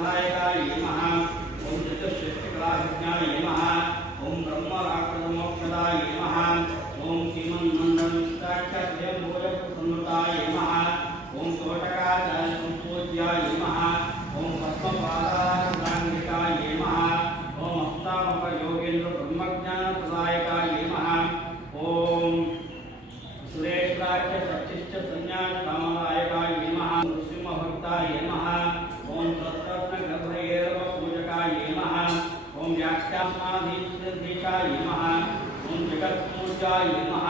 विनायकाय नमः ओम चतुष्षष्टिकलाभिज्ञाय नमः ओम ब्रह्मराक्षसमोक्षदाय नमः ओम श्रीमन्मण्डलमिष्टाख्यस्वयंभूयप्रसन्नताय नमः ओम तोटकाचार्य संपूज्याय नमः ओम पद्मपादाङ्गिकाय नमः ओम हस्तामपयोगेन्द्र ब्रह्मज्ञानप्रदायकाय नमः ओम सुरेश्वराख्य सच्चिष्ट संज्ञानकामदायकाय नमः नृसिंहभक्ताय नमः ओम तत्रत्नगर्भैरव पूजकाय नमः ओम व्याख्यासनाधीशाय नमः ओम जगत्पूज्याय नमः